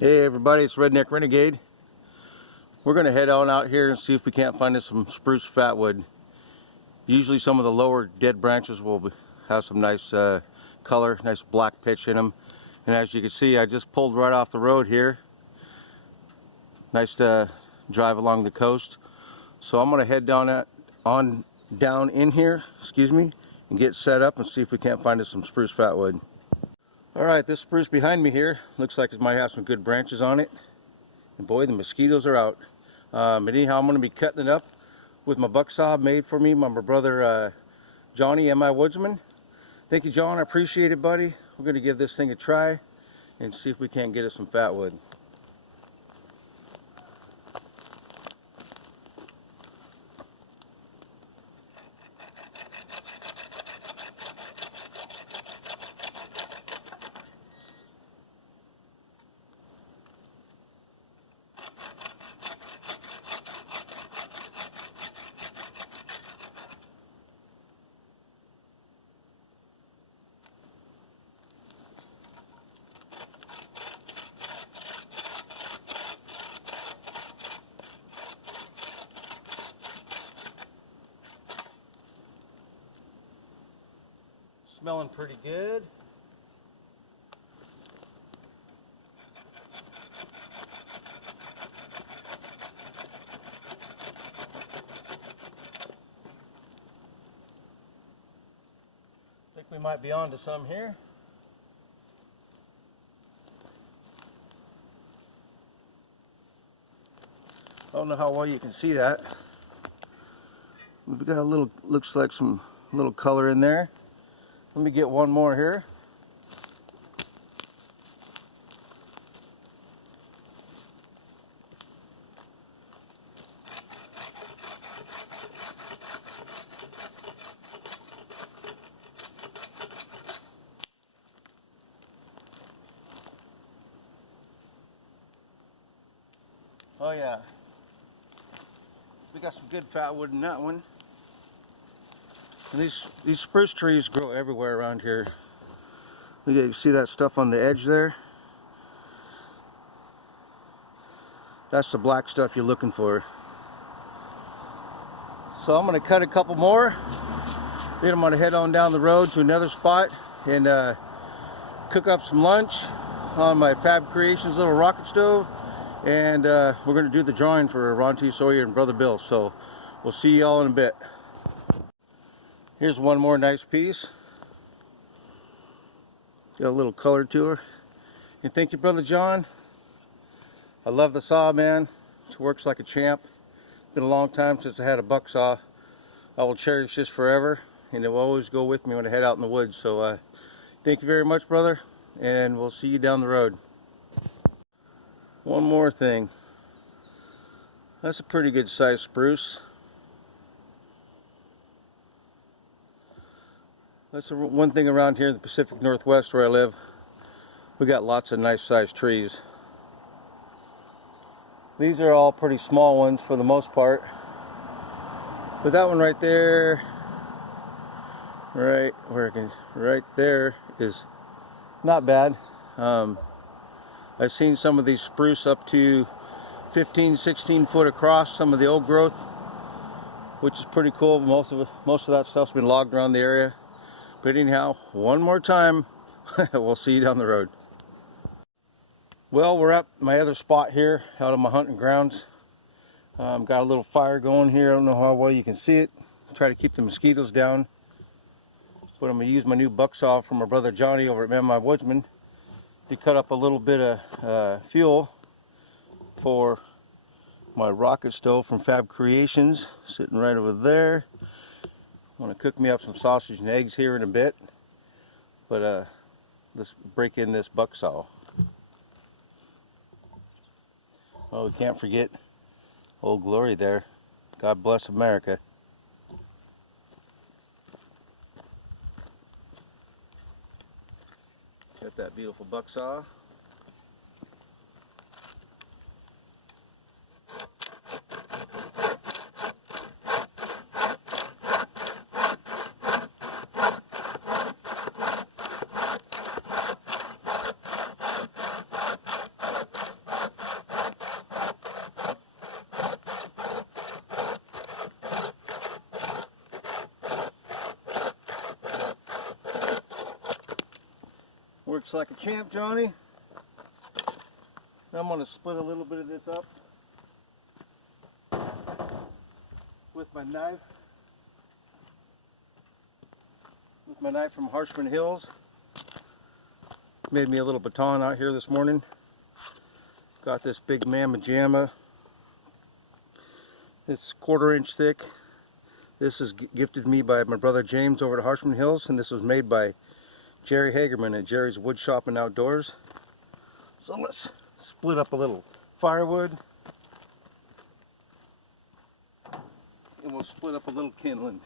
Hey everybody, it's Redneck Renegade. We're going to head on out here and see if we can't find us some spruce fatwood. Usually some of the lower dead branches will have some nice color, nice black pitch in them. And as you can see, I just pulled right off the road here. Nice to drive along the coast. So I'm going to head down in here, and get set up and see if we can't find us some spruce fatwood. Alright, this spruce behind me here looks like it might have some good branches on it. And boy, the mosquitoes are out. But anyhow, I'm going to be cutting it up with my buck saw made for me by my brother Johnny, M.I. Woodsman. Thank you, John. I appreciate it, buddy. We're going to give this thing a try and see if we can't get us some fatwood. Smelling pretty good. Think we might be on to some here. I don't know how well you can see that. We've got a little, looks like some little color in there. Let me get one more here. Oh yeah, we got some good fatwood in that one. And these spruce trees grow everywhere around here. You can see that stuff on the edge there. That's the black stuff you're looking for. So I'm going to cut a couple more. Then I'm going to head on down the road to another spot and cook up some lunch on my Fab Creations little rocket stove. And we're going to do the drawing for Ron T. Sawyer and Brother Bill. So we'll see y'all in a bit. Here's one more nice piece. Got a little color to her. And thank you, Brother John. I love the saw, man. It works like a champ. Been a long time since I had a buck saw. I will cherish this forever, and it will always go with me when I head out in the woods. So thank you very much, brother, and we'll see you down the road. One more thing. That's a pretty good size spruce. That's one thing around here in the Pacific Northwest where I live. We got lots of nice sized trees. These are all pretty small ones for the most part. But that one right there, right there is not bad. I've seen some of these spruce up to 15, 16 foot across, some of the old growth, which is pretty cool. Most of that stuff's been logged around the area. But anyhow, one more time, we'll see you down the road. Well, we're at my other spot here, out of my hunting grounds. Got a little fire going here. I don't know how well you can see it. Try to keep the mosquitoes down. But I'm going to use my new buck saw from my brother Johnny over at M.I. Woodsman to cut up a little bit of fuel for my rocket stove from Fab Creations, sitting right over there. I'm going to cook me up some sausage and eggs here in a bit, but let's break in this buck saw. Oh, we can't forget Old Glory there. God bless America. Got that beautiful buck saw. Works like a champ, Johnny. Now I'm going to split a little bit of this up with my knife. With my knife from Harshman Hills. Made me a little baton out here this morning. Got this big Mamma Jamma. It's 1/4 inch thick. This is gifted me by my brother James over at Harshman Hills, and this was made by Jerry Hagerman at Jerry's Wood Shop and Outdoors. So let's split up a little firewood, and we'll split up a little kindling.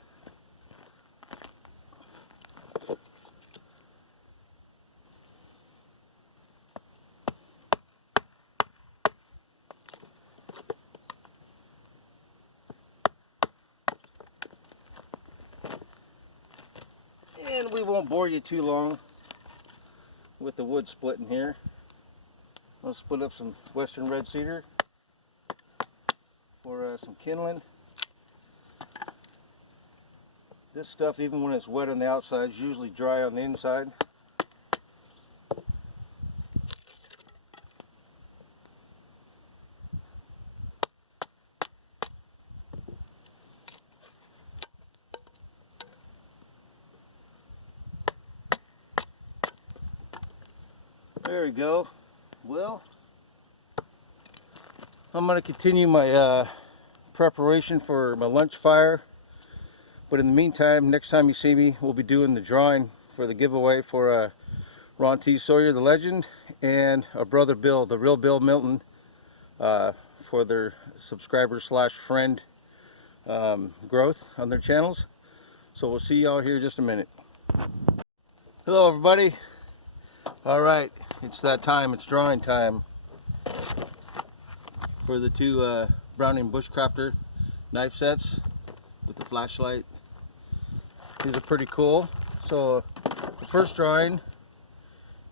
And we won't bore you too long with the wood splitting here. I'll split up some western red cedar for some kindling. This stuff, even when it's wet on the outside, is usually dry on the inside. There we go. Well, I'm going to continue my preparation for my lunch fire. But in the meantime, next time you see me, we'll be doing the drawing for the giveaway for Ron T. Sawyer, the legend, and our brother Bill, the real Bill Milton, for their subscribers / friend growth on their channels. So we'll see y'all here in just a minute. Hello everybody. Alright, it's that time, it's drawing time for the two Browning Bushcrafter knife sets with the flashlight. These are pretty cool. So the first drawing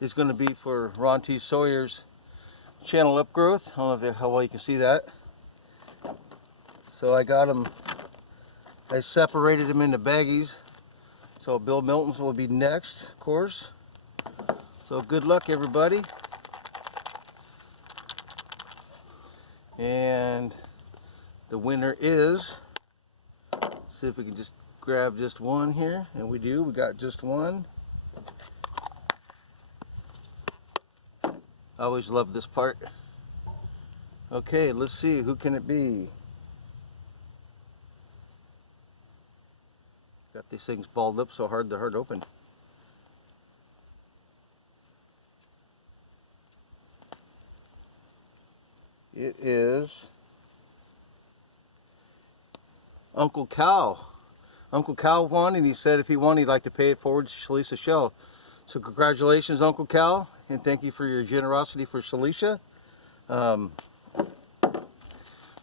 is going to be for Ron T. Sawyer's channel upgrowth. I don't know how well you can see that. So I got them, I separated them into baggies. So Bill Milton's will be next, of course. So good luck everybody. And the winner is, see if we can just grab just one here, and we do, we got just one. I always love this part. Okay, let's see, who can it be? Got these things balled up so hard they're hard to open. It is Uncle Cal. Uncle Cal won, and he said if he won, he'd like to pay it forward to Shalisha Shell. So congratulations, Uncle Cal, and thank you for your generosity for Shalisha. I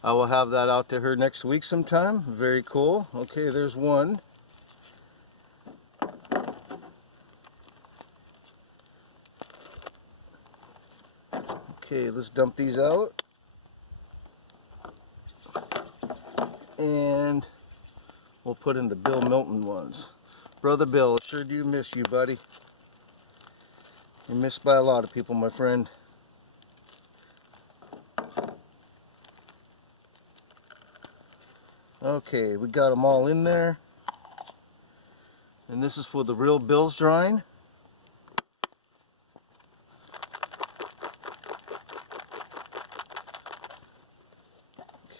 will have that out to her next week sometime. Very cool. Okay, there's one. Okay, let's dump these out. And we'll put in the Bill Milton ones. Brother Bill, sure do miss you, buddy. You're missed by a lot of people, my friend. Okay, we got them all in there. And this is for the real Bill's drawing.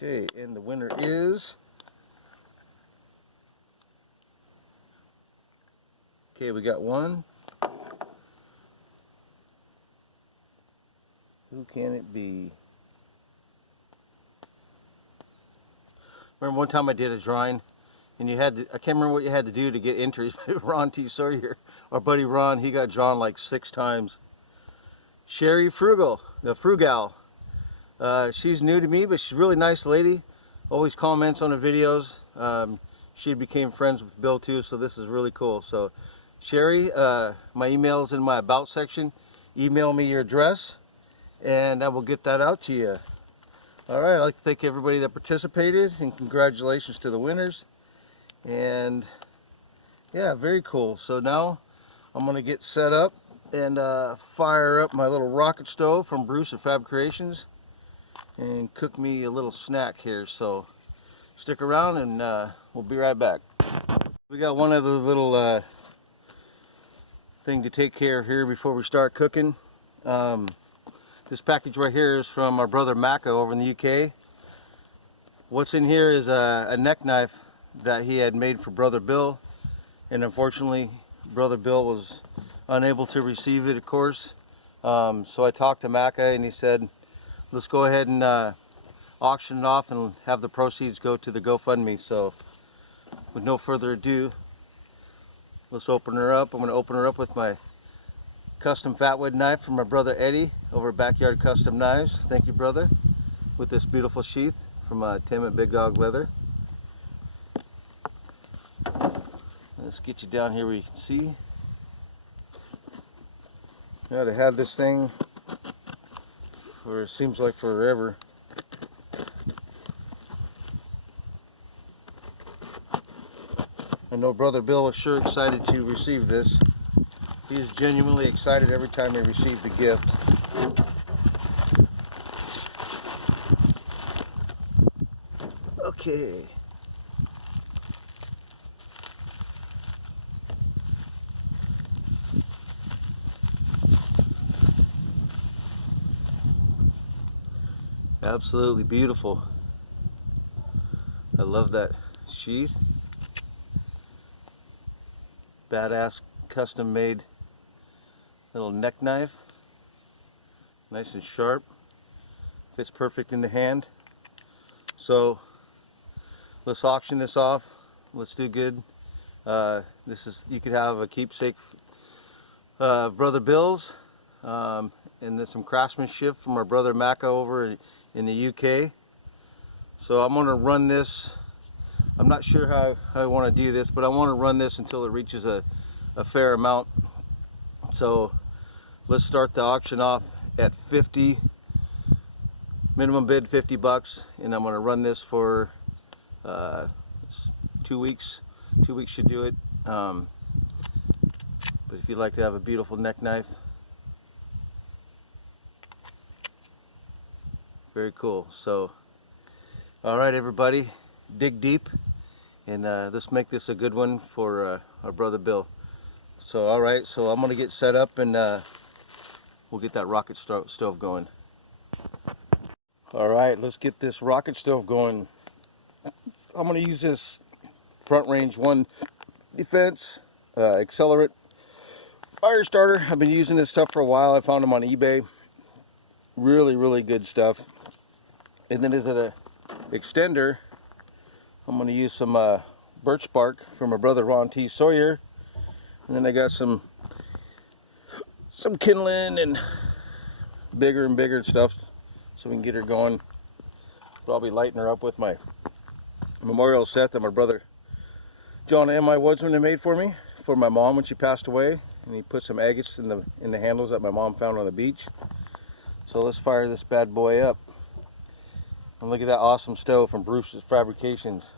Okay, and the winner is... Okay, we got one. Who can it be? Remember one time I did a drawing, and you had to, I can't remember what you had to do to get entries, but Ron T. Sawyer, our buddy Ron, he got drawn like 6 times. Sherry Frugal, the Frugal. She's new to me, but she's a really nice lady. Always comments on her videos. She became friends with Bill too, so this is really cool. So Sherry, my email is in my about section. Email me your address, and I will get that out to you. Alright, I'd like to thank everybody that participated, and congratulations to the winners. And yeah, very cool. So now I'm going to get set up and fire up my little rocket stove from Bruce at Fab Creations and cook me a little snack here. So stick around and we'll be right back. We got one other little thing to take care of here before we start cooking. This package right here is from our brother Macca over in the UK. What's in here is a neck knife that he had made for Brother Bill, and unfortunately Brother Bill was unable to receive it, of course. So I talked to Macca and he said, let's go ahead and auction it off and have the proceeds go to the GoFundMe. So with no further ado, let's open her up. I'm going to open her up with my custom fatwood knife from my brother Eddie over at Backyard Custom Knives. Thank you, brother. With this beautiful sheath from Tim at Big Dog Leather. Let's get you down here where you can see. Now to have this thing for, it seems like forever. I know Brother Bill was sure excited to receive this. He is genuinely excited every time he received a gift. Okay. Absolutely beautiful. I love that sheath. Badass custom made little neck knife. Nice and sharp. Fits perfect in the hand. So let's auction this off. Let's do good. This is, you could have a keepsake Brother Bill's, and then some craftsmanship from our brother Macca over in the UK. So I'm going to run this. I'm not sure how I want to do this, but I want to run this until it reaches a fair amount. So let's start the auction off at 50. Minimum bid $50, and I'm going to run this for 2 weeks. 2 weeks should do it. But if you'd like to have a beautiful neck knife, very cool. So, all right, everybody, dig deep, and let's make this a good one for our brother Bill. So, all right, so I'm going to get set up, and we'll get that rocket stove going. All right, let's get this rocket stove going. I'm going to use this Front Range 1 Defense Accelerate fire starter. I've been using this stuff for a while. I found them on eBay. Really good stuff. And then as an extender, I'm going to use some birch bark from my brother Ron T. Sawyer. And then I got some kindling and bigger and bigger stuff so we can get her going. Probably lighten her up with my memorial set that my brother John M.I. Woodsman had made for me for my mom when she passed away. And he put some agates in the handles that my mom found on the beach. So let's fire this bad boy up. And look at that awesome stove from Bruce's Fabrications.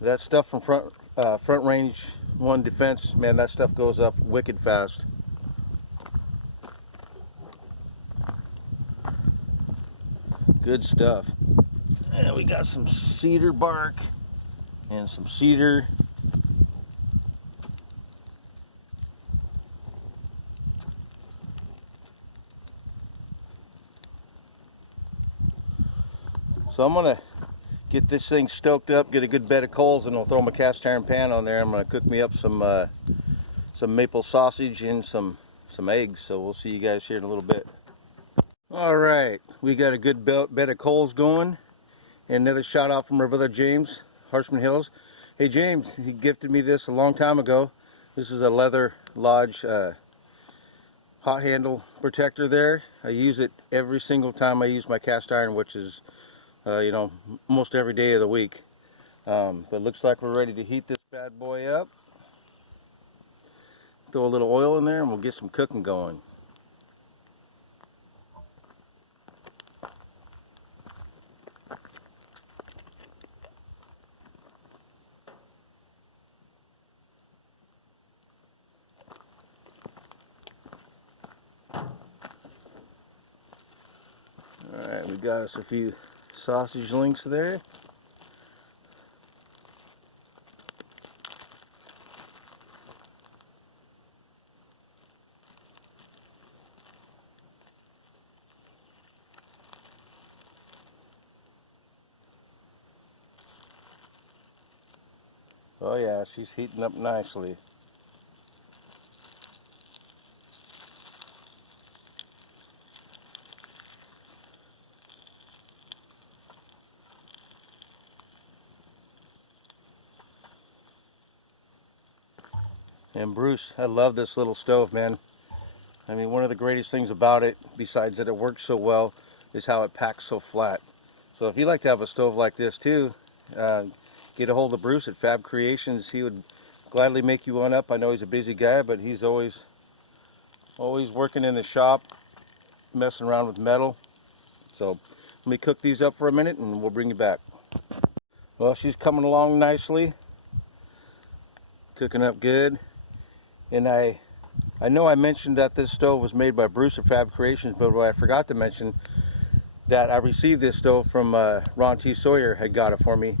That stuff from Front Range 1 Defense, man, that stuff goes up wicked fast. Good stuff. And we got some cedar bark and some cedar. So I'm gonna get this thing stoked up, get a good bed of coals, and I'll throw my cast iron pan on there. I'm gonna cook me up some maple sausage and some eggs. So we'll see you guys here in a little bit. All right, we got a good bed of coals going. And another shout out from our brother James, Harshman Hills. Hey James, he gifted me this a long time ago. This is a Leather Lodge hot handle protector there. I use it every single time I use my cast iron, which is, you know, almost every day of the week. But looks like we're ready to heat this bad boy up. Throw a little oil in there and we'll get some cooking going. got us a few sausage links there. Oh yeah, she's heating up nicely. And Bruce, I love this little stove, man. I mean, one of the greatest things about it, besides that it works so well, is how it packs so flat. So if you'd like to have a stove like this too, get a hold of Bruce at Fab Creations. He would gladly make you one up. I know he's a busy guy, but he's always working in the shop, messing around with metal. So let me cook these up for a minute and we'll bring you back. Well, she's coming along nicely, cooking up good. And I know I mentioned that this stove was made by Bruce at Fab Creations, but what I forgot to mention, that I received this stove from Ron T. Sawyer had got it for me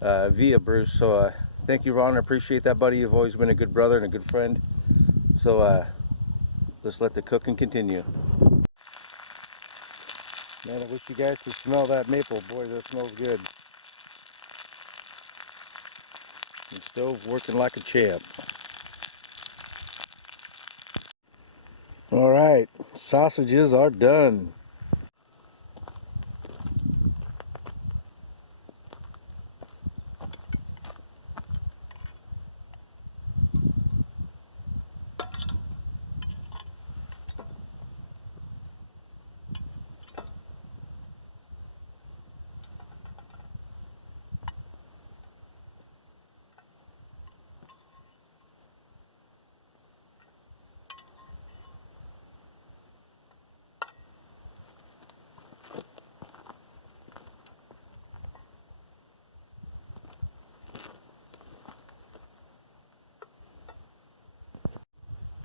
via Bruce. So thank you, Ron. I appreciate that, buddy. You've always been a good brother and a good friend. So let's let the cooking continue. Man, I wish you guys could smell that maple. Boy, that smells good. The stove working like a champ. All right, sausages are done.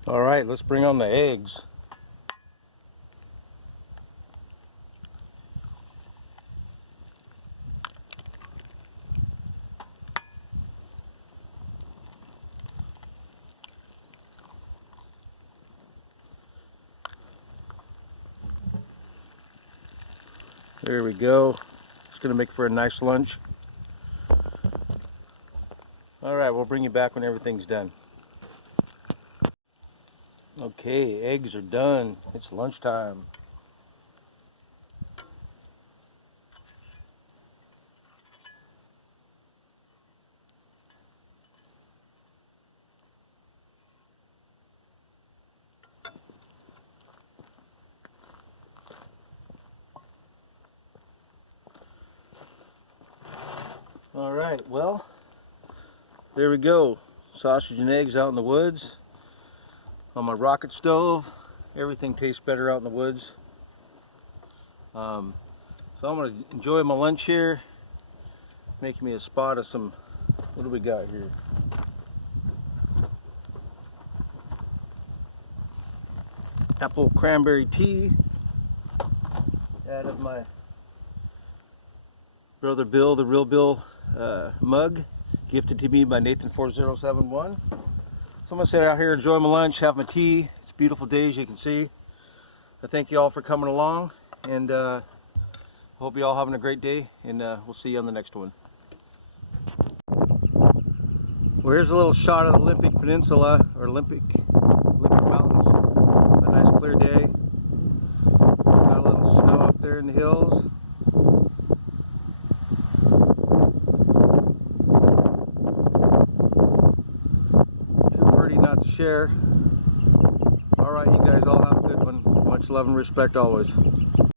All right, let's bring on the eggs. There we go. It's gonna make for a nice lunch. All right, we'll bring you back when everything's done. Okay, eggs are done. It's lunchtime. All right, well, there we go. Sausage and eggs out in the woods on my rocket stove. Everything tastes better out in the woods. So I'm gonna enjoy my lunch here. Making me a spot of some, what do we got here? Apple cranberry tea out of my brother Bill, the real Bill mug, gifted to me by Nathan4071. So I'm gonna sit out here, enjoy my lunch, have my tea. It's a beautiful day, as you can see. I thank you all for coming along, and hope you all having a great day, and we'll see you on the next one. Well, here's a little shot of the Olympic Peninsula, or Olympic Mountains. A nice clear day. Got a little snow up there in the hills. Too pretty not to share. All right, you guys all have a good one. Much love and respect always.